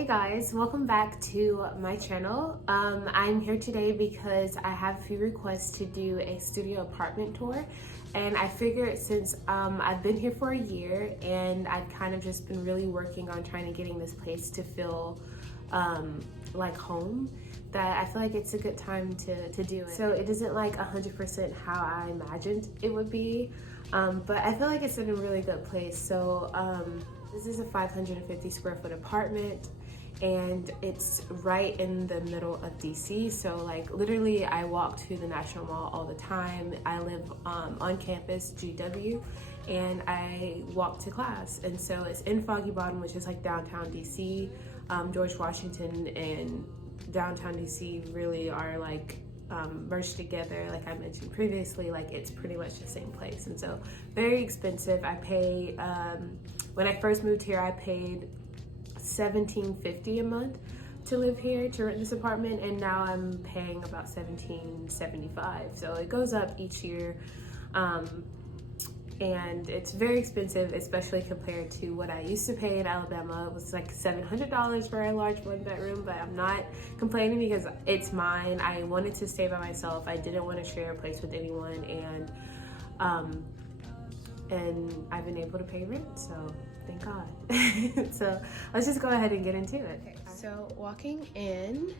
Hey guys, welcome back to my channel. I'm here today because I have a few requests to do a studio apartment tour, and I figured since I've been here for a year and I've kind of just been really working on trying to getting this place to feel like home, that I feel like it's a good time to do it. So it isn't like 100% how I imagined it would be, but I feel like it's in a really good place. So this is a 550 square foot apartment, and it's right in the middle of DC. So like literally I walk to the National Mall all the time. I live on campus, GW, and I walk to class. And so it's in Foggy Bottom, which is like downtown DC. George Washington and downtown DC really are like merged together. Like I mentioned previously, like it's pretty much the same place. And so very expensive. I pay when I first moved here, I paid $17.50 a month to live here, to rent this apartment, and now I'm paying about $17.75. So it goes up each year, and it's very expensive, especially compared to what I used to pay in Alabama. It was like $700 for a large one bedroom, but I'm not complaining because it's mine. I wanted to stay by myself. I didn't want to share a place with anyone, and I've been able to pay rent, so thank God. So let's just go ahead and get into it. Okay, so walking in,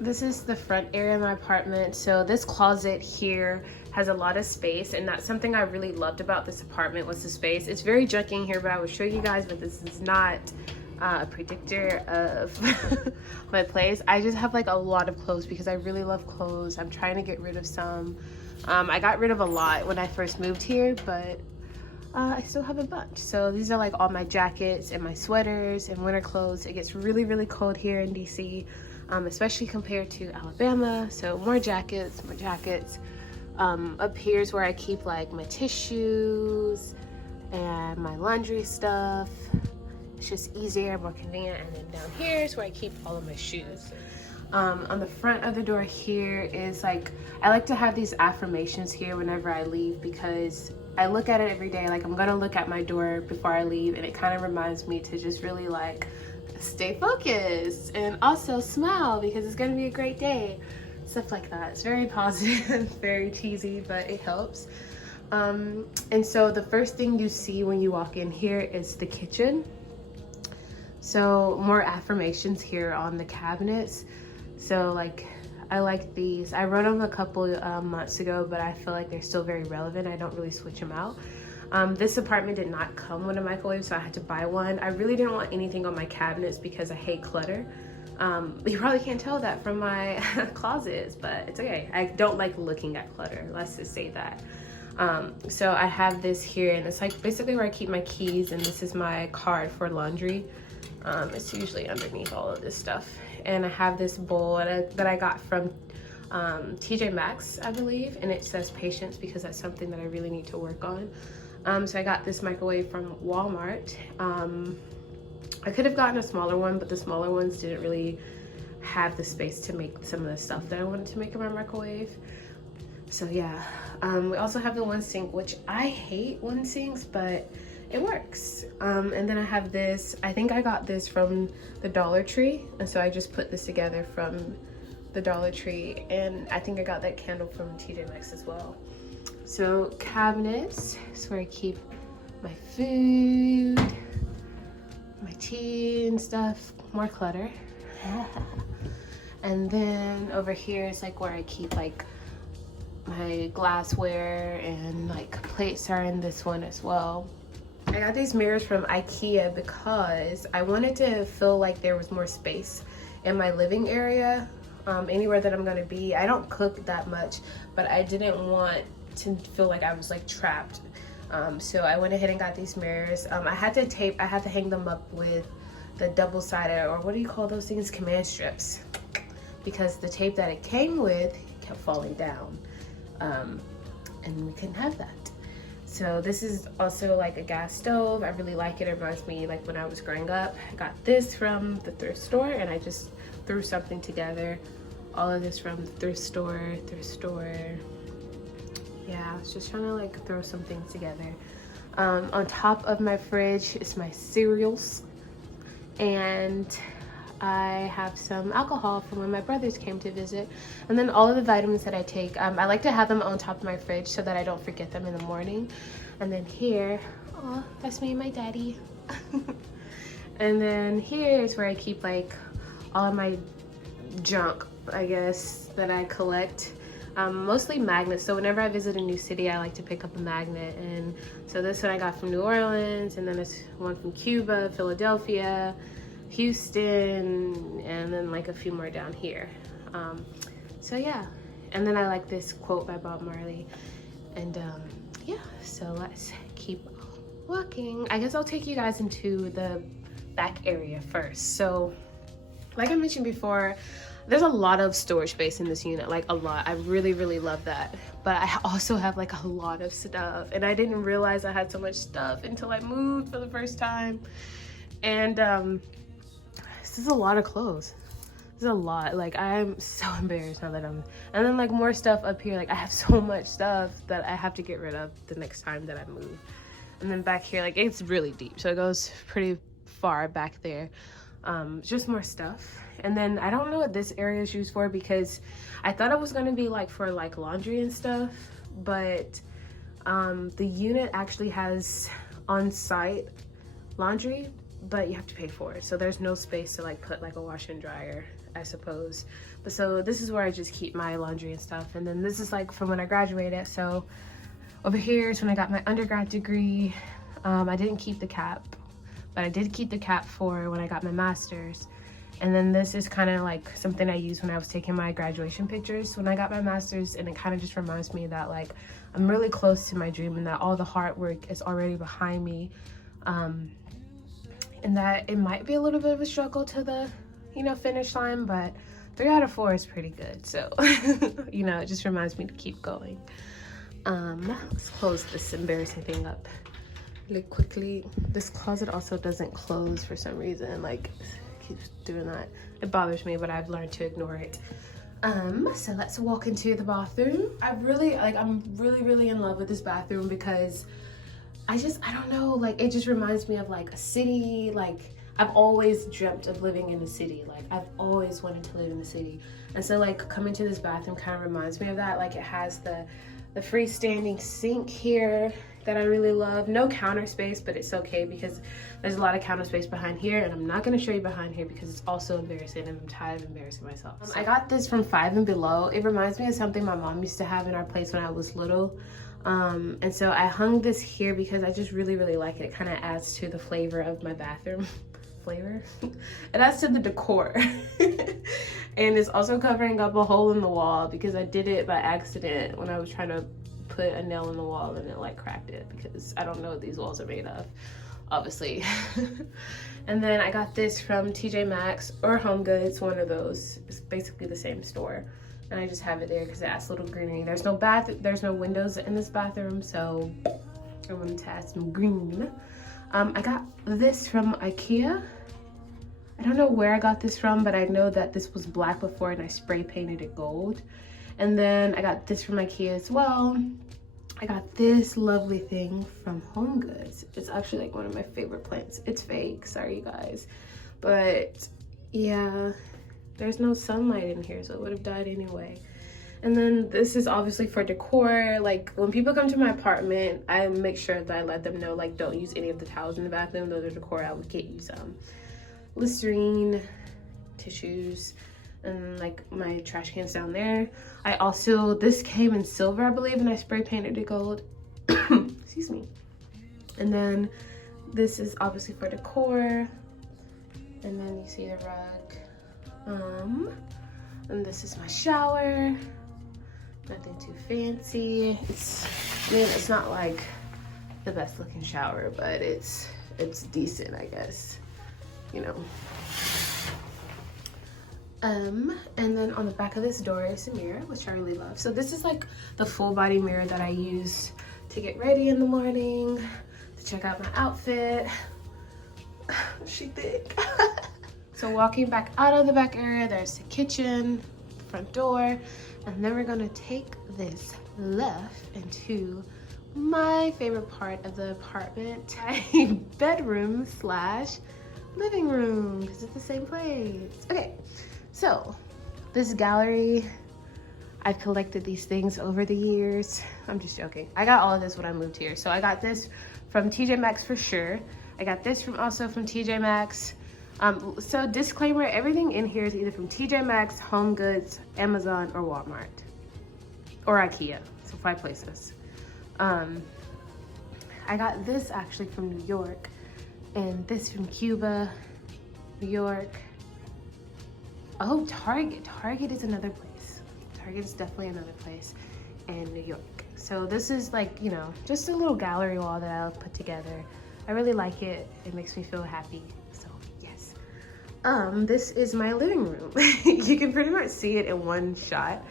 this is the front area of my apartment. So this closet here has a lot of space, and that's something I really loved about this apartment, was the space. It's very junky in here, but I will show you guys, but this is not a predictor of my place. I just have like a lot of clothes because I really love clothes. I'm trying to get rid of some. I got rid of a lot when I first moved here, but I still have a bunch. So these are like all my jackets and my sweaters and winter clothes. It gets really, really cold here in DC, especially compared to Alabama. So more jackets, more jackets. Up here is where I keep like my tissues and my laundry stuff. It's just easier, more convenient. And then down here is where I keep all of my shoes. On the front of the door here is like, I like to have these affirmations here whenever I leave, because I look at it every day. Like I'm gonna look at my door before I leave, and it kind of reminds me to just really like stay focused and also smile because it's gonna be a great day. Stuff like that. It's very positive, very cheesy, but it helps. And so the first thing you see when you walk in here is the kitchen. So more affirmations here on the cabinets. So like I like these. I wrote them a couple months ago, but I feel like they're still very relevant. I don't really switch them out. This apartment did not come with a microwave, so I had to buy one. I really didn't want anything on my cabinets because I hate clutter. You probably can't tell that from my closets, but it's okay. I don't like looking at clutter, let's just say that. So I have this here, and it's like basically where I keep my keys, and this is my card for laundry. It's usually underneath all of this stuff. And I have this bowl that I got from TJ Maxx, I believe, and it says patience because that's something that I really need to work on. So I got this microwave from Walmart. I could have gotten a smaller one, but the smaller ones didn't really have the space to make some of the stuff that I wanted to make in my microwave. So yeah, we also have the one sink, which I hate one sinks, but it works. And then I have this, I think I got this from the Dollar Tree, and so I just put this together from the Dollar Tree, and I think I got that candle from TJ Maxx as well. So cabinets is where I keep my food, my tea and stuff, more clutter. And then over here is like where I keep like my glassware, and like plates are in this one as well. I got these mirrors from IKEA because I wanted to feel like there was more space in my living area, anywhere that I'm gonna be. I don't cook that much, but I didn't want to feel like I was like trapped. So I went ahead and got these mirrors. I had to hang them up with the double-sided, or what do you call those things, command strips, because the tape that it came with kept falling down, and we couldn't have that. So this is also like a gas stove. I really like it. It reminds me like when I was growing up. I got this from the thrift store, and I just threw something together. All of this from the thrift store. Yeah, I was just trying to like throw some things together. On top of my fridge is my cereals, and I have some alcohol from when my brothers came to visit, and then all of the vitamins that I take. I like to have them on top of my fridge so that I don't forget them in the morning. And then here, oh, that's me and my daddy. And then here is where I keep like all of my junk, I guess, that I collect. Mostly magnets. So whenever I visit a new city, I like to pick up a magnet. And so this one I got from New Orleans, and then this one from Cuba, Philadelphia, Houston, and then like a few more down here. So yeah, and then I like this quote by Bob Marley. And yeah, so let's keep walking. I guess I'll take you guys into the back area first. So like I mentioned before, there's a lot of storage space in this unit, like a lot. I really love that. But I also have like a lot of stuff, and I didn't realize I had so much stuff until I moved for the first time. And this is a lot of clothes. This is a lot. Like, I'm so embarrassed now that and then like more stuff up here. Like, I have so much stuff that I have to get rid of the next time that I move. And then back here, like, it's really deep, so it goes pretty far back there. Just more stuff. And then I don't know what this area is used for, because I thought it was going to be like for like laundry and stuff, but the unit actually has on-site laundry, but you have to pay for it, so there's no space to like put like a washer and dryer, I suppose. But so this is where I just keep my laundry and stuff. And then this is like from when I graduated. So over here is when I got my undergrad degree. I didn't keep the cap, but I did keep the cap for when I got my master's. And then this is kind of like something I used when I was taking my graduation pictures when I got my master's, and it kind of just reminds me that like I'm really close to my dream, and that all the hard work is already behind me, and that it might be a little bit of a struggle to the, you know, finish line, but 3 out of 4 is pretty good. So you know, it just reminds me to keep going. Let's close this embarrassing thing up really quickly. This closet also doesn't close for some reason, like keeps doing that. It bothers me, but I've learned to ignore it. So let's walk into the bathroom. I'm really in love with this bathroom, because I don't know, like it just reminds me of like a city. Like I've always dreamt of living in the city. Like I've always wanted to live in the city, and so like coming to this bathroom kind of reminds me of that. Like it has the freestanding sink here that I really love. No counter space, but it's okay because there's a lot of counter space behind here, and I'm not going to show you behind here because it's also embarrassing, and I'm tired of embarrassing myself. I got this from Five and Below. It reminds me of something my mom used to have in our place when I was little. And so I hung this here because I just really like it. It kind of adds to the flavor of my bathroom. Flavor? It adds to the decor. And it's also covering up a hole in the wall because I did it by accident when I was trying to put a nail in the wall, and it like cracked it because I don't know what these walls are made of, obviously. And then I got this from TJ Maxx or Home Goods, one of those. It's basically the same store, and I just have it there because it adds a little greenery. There's no windows in this bathroom, so I wanted to add some green. I got this from IKEA. I don't know where I got this from, but I know that this was black before and I spray painted it gold. And then I got this from IKEA as well. I got this lovely thing from Home Goods. It's actually like one of my favorite plants. It's fake, sorry you guys. But yeah, there's no sunlight in here, so it would have died anyway. And then this is obviously for decor. Like when people come to my apartment, I make sure that I let them know, like, don't use any of the towels in the bathroom. Those are decor. I would get you some Listerine, tissues, and like my trash cans down there. I also, this came in silver, I believe, and I spray painted it gold. Excuse me. And then this is obviously for decor. And then you see the rug. And this is my shower. Nothing too fancy. It's not like the best looking shower, but it's decent, I guess, you know. And then on the back of this door is a mirror, which I really love. So this is like the full body mirror that I use to get ready in the morning, to check out my outfit. She thick. So walking back out of the back area, there's the kitchen, the front door, and then we're gonna take this left into my favorite part of the apartment, my bedroom slash living room, because it's the same place. Okay, so this gallery, I've collected these things over the years. I'm just joking. I got all of this when I moved here. So I got this from TJ Maxx for sure. I got this also from TJ Maxx. So disclaimer, everything in here is either from TJ Maxx, Home Goods, Amazon, or Walmart. Or IKEA, so 5 places. I got this actually from New York, and this from Cuba, New York. Oh, Target. Target is another place. Target is definitely another place in New York. So this is like, you know, just a little gallery wall that I'll put together. I really like it. It makes me feel happy. So yes. This is my living room. You can pretty much see it in one shot.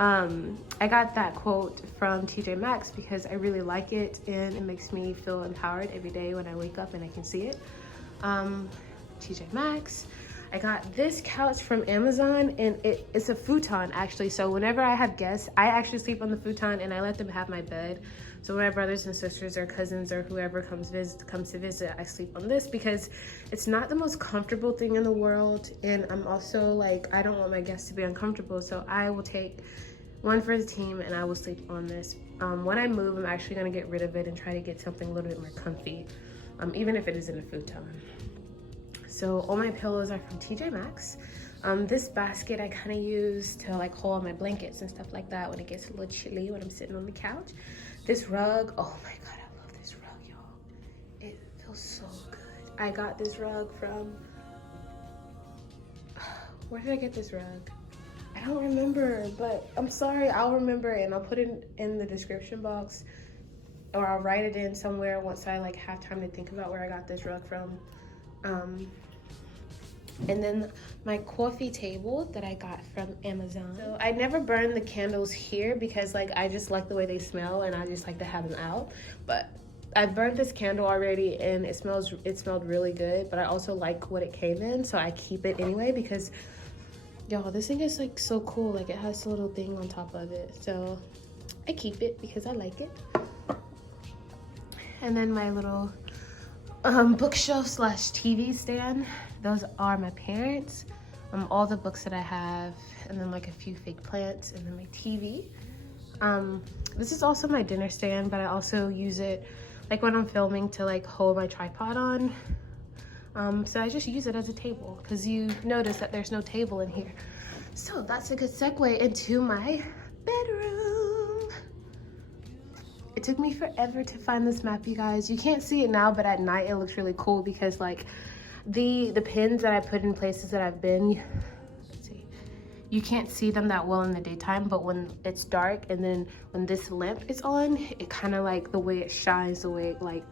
I got that quote from TJ Maxx because I really like it and it makes me feel empowered every day when I wake up and I can see it. TJ Maxx. I got this couch from Amazon, and it's a futon actually. So whenever I have guests, I actually sleep on the futon and I let them have my bed. So when my brothers and sisters or cousins or whoever comes to visit, I sleep on this because it's not the most comfortable thing in the world. And I'm also like, I don't want my guests to be uncomfortable. So I will take one for the team and I will sleep on this. When I move, I'm actually gonna get rid of it and try to get something a little bit more comfy, even if it isn't a futon. So all my pillows are from TJ Maxx. This basket I kind of use to like hold my blankets and stuff like that when it gets a little chilly when I'm sitting on the couch. This rug, oh my God, I love this rug, y'all. It feels so good. I got this rug from, where did I get this rug? I don't remember, but I'm sorry, I'll remember it and I'll put it in the description box, or I'll write it in somewhere once I like have time to think about where I got this rug from. And then my coffee table that I got from Amazon. So I never burn the candles here because like I just like the way they smell and I just like to have them out. But I burned this candle already and it smelled really good, but I also like what it came in, so I keep it anyway because y'all, this thing is like so cool. Like it has a little thing on top of it, so I keep it because I like it. And then my little bookshelf slash TV stand. Those are my parents. All the books that I have, and then like a few fake plants, and then my TV. This is also my dinner stand, but I also use it like when I'm filming to like hold my tripod on. So I just use it as a table because you notice that there's no table in here. So that's a good segue into my bedroom. It took me forever to find this map, you guys. You can't see it now, but at night it looks really cool because like the pins that I put in places that I've been, let's see, you can't see them that well in the daytime, but when it's dark and then when this lamp is on, it kind of like the way it shines, the way it like,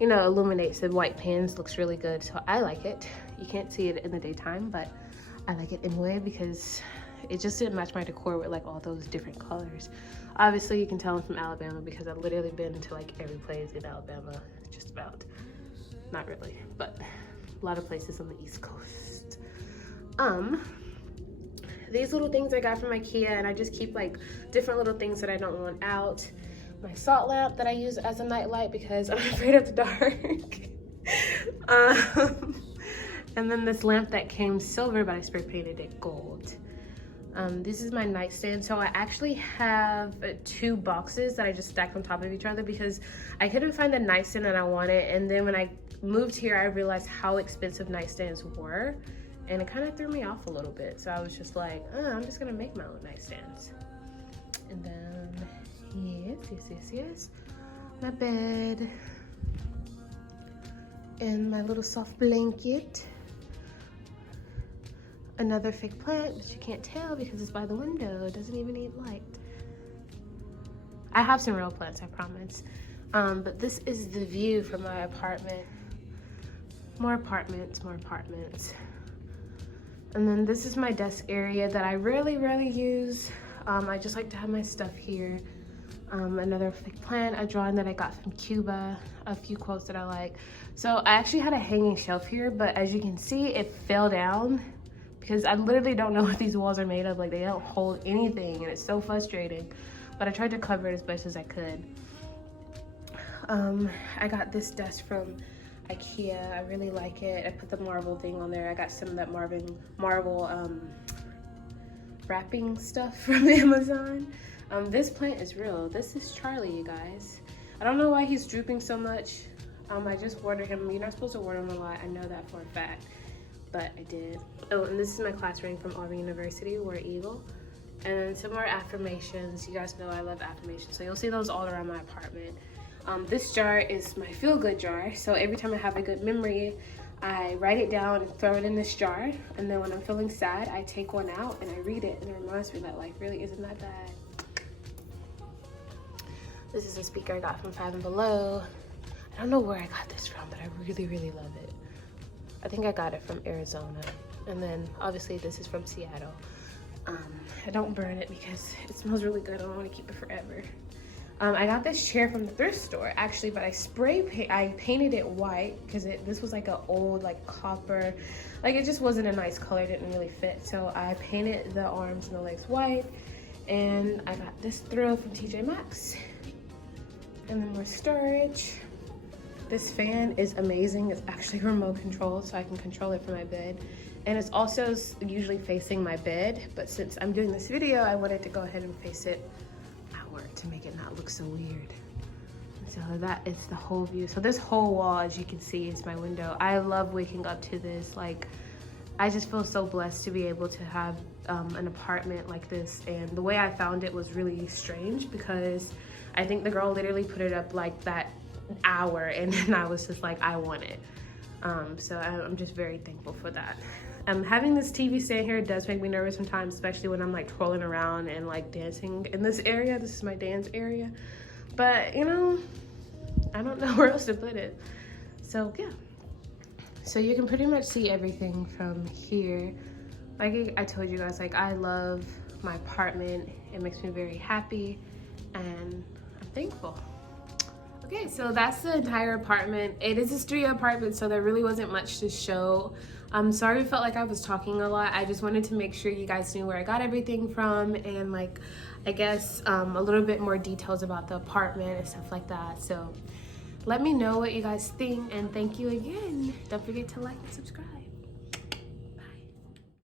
you know, illuminates the white pins looks really good. So I like it. You can't see it in the daytime, but I like it anyway because it just didn't match my decor with like all those different colors. Obviously you can tell I'm from Alabama because I've literally been to like every place in Alabama, just about. Not really, but a lot of places on the East Coast. These little things I got from IKEA, and I just keep like different little things that I don't want out. My salt lamp that I use as a night light because I'm afraid of the dark. And then this lamp that came silver, but I spray painted it gold. This is my nightstand. So I actually have 2 boxes that I just stacked on top of each other because I couldn't find the nightstand that I wanted. And then when I moved here, I realized how expensive nightstands were, and it kind of threw me off a little bit. So I was just like, I'm just gonna make my own nightstands. And then, yes, my bed and my little soft blanket. Another fake plant, but you can't tell because it's by the window. It doesn't even need light. I have some real plants, I promise. But this is the view from my apartment. More apartments. And then this is my desk area that I rarely use. I just like to have my stuff here. Another fake plant, a drawing that I got from Cuba, a few quotes that I like. So I actually had a hanging shelf here, but as you can see, it fell down because I literally don't know what these walls are made of. Like, they don't hold anything, and it's so frustrating. But I tried to cover it as best as I could. I got this desk from IKEA. I really like it. I put the marble thing on there. I got some of that marble wrapping stuff from Amazon. This plant is real. This is Charlie, you guys. I don't know why he's drooping so much. I just watered him. You're not supposed to water him a lot. I know that for a fact, but I did. Oh, and this is my class ring from Auburn University, War Eagle. And then some more affirmations. You guys know I love affirmations, so you'll see those all around my apartment. This jar is my feel-good jar. So every time I have a good memory, I write it down and throw it in this jar. And then when I'm feeling sad, I take one out and I read it, and it reminds me that life really isn't that bad. This is a speaker I got from Five and Below. I don't know where I got this from, but I really, really love it. I think I got it from Arizona. And then obviously this is from Seattle. I don't burn it because it smells really good. I don't want to keep it forever. I got this chair from the thrift store actually, but I painted it white because this was like an old like copper, like it just wasn't a nice color, it didn't really fit. So I painted the arms and the legs white, and I got this throw from TJ Maxx. And then more storage. This fan is amazing. It's actually remote controlled, so I can control it from my bed. And it's also usually facing my bed, but since I'm doing this video, I wanted to go ahead and face it outward to make it not look so weird. So that is the whole view. So this whole wall, as you can see, is my window. I love waking up to this. Like, I just feel so blessed to be able to have an apartment like this. And the way I found it was really strange because I think the girl literally put it up like that hour, and then I was just like, I want it. So I'm just very thankful for that. Having this TV stand here does make me nervous sometimes, especially when I'm like twirling around and like dancing in this area. This is my dance area, but you know, I don't know where else to put it. So yeah, so you can pretty much see everything from here. Like I told you guys, like I love my apartment. It makes me very happy and I'm thankful. Okay, so that's the entire apartment. It is a studio apartment, so there really wasn't much to show. I'm sorry I felt like I was talking a lot. I just wanted to make sure you guys knew where I got everything from, and like, I guess a little bit more details about the apartment and stuff like that. So let me know what you guys think, and thank you again. Don't forget to like and subscribe.